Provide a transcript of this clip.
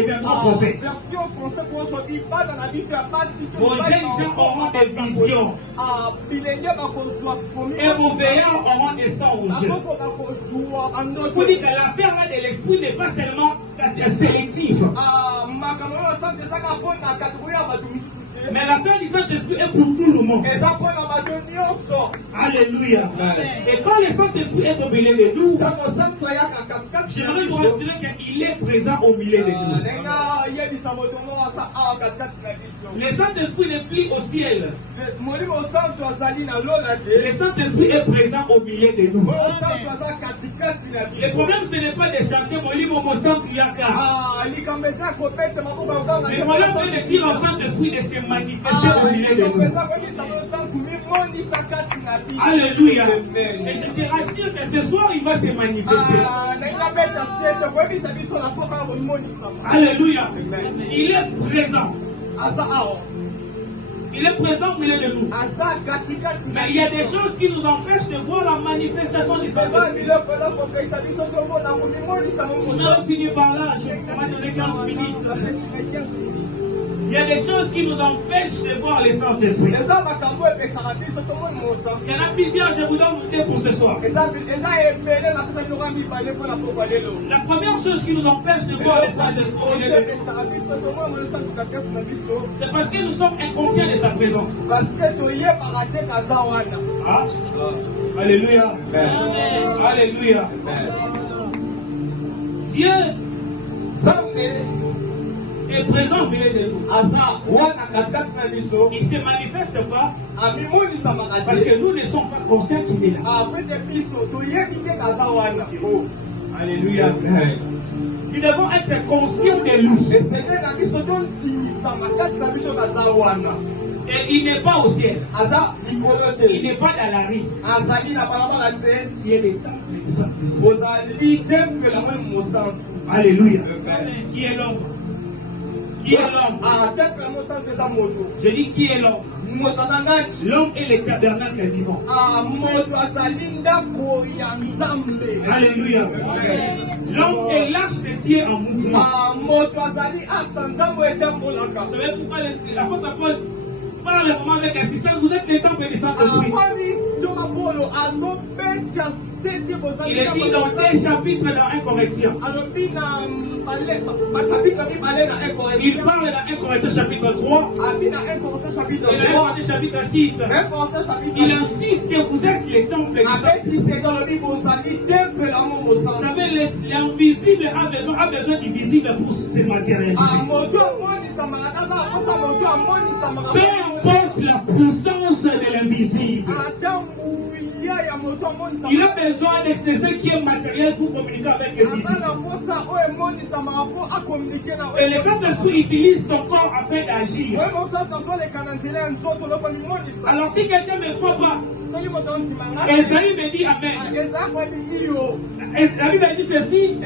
deviendront prophètes. Version française pour notre vie, pas dans la vie, c'est pas si Vos jeunes gens auront des visions. Et vos veillards auront des songes. Vous dites que l'affaire de l'esprit n'est pas seulement sélective. Mais l'affaire du Saint-Esprit est pour tout le monde. Alléluia. Et quand le Saint-Esprit est au milieu de nous, j'aimerais vous assurer qu'il est présent au milieu de nous. Le Saint-Esprit n'est plus au ciel. Le Saint-Esprit est présent au milieu de nous. Le problème, ce n'est pas de chanter mon livre au Saint-Esprit. Le problème, c'est de dire au Saint-Esprit de se manifester au milieu de nous. Alléluia. Et je te rassure que ce soir, il va se manifester. Alléluia. Il est présent. Il est présent au milieu de nous. Mais il y a des choses qui nous empêchent de voir la manifestation du Saint-Esprit. Je vais finir par là. Je vais donner 15 minutes. Il y a des choses qui nous empêchent de voir le Saint-Esprit. Il y en a plusieurs, je vous donne une pour ce soir. La première chose qui nous empêche de voir le Saint-Esprit, c'est parce que nous sommes inconscients de sa présence. Ah. Alléluia. Alléluia. Dieu est présent au milieu de nous. Il ne se manifeste pas parce que nous ne sommes pas conscients qu'il est là. Alléluia. Nous devons être conscients de lui. Et il n'est pas au ciel. Il n'est pas dans la rue. Il est le temple du Saint-Esprit. Alléluia. Qui est l'homme? Qui est l'homme? Je dis qui est l'homme? L'homme est le tabernacle vivant. Alléluia. L'homme est l'arche de Dieu en mouvement. Vous savez pourquoi l'apôtre Paul parle vraiment avec assistance? Vous êtes le temple du Saint-Esprit. Il est dit dans 2 chapitres dans 1 Corinthiens. Il parle dans 1 Corinthiens chapitre 3 et dans 1 Corinthiens chapitre 6. Il insiste que vous êtes les temples du Saint-Esprit. Vous savez, l'invisible a besoin du visible pour se matérialiser. Peu importe la puissance de l'invisible, il a besoin d'expresser qui est matériel pour communiquer avec le visible. Et le Saint-Esprit utilise ton corps afin d'agir. Alors si quelqu'un ne croit pas, Esaïe me dit Amen. La Bible dit ceci.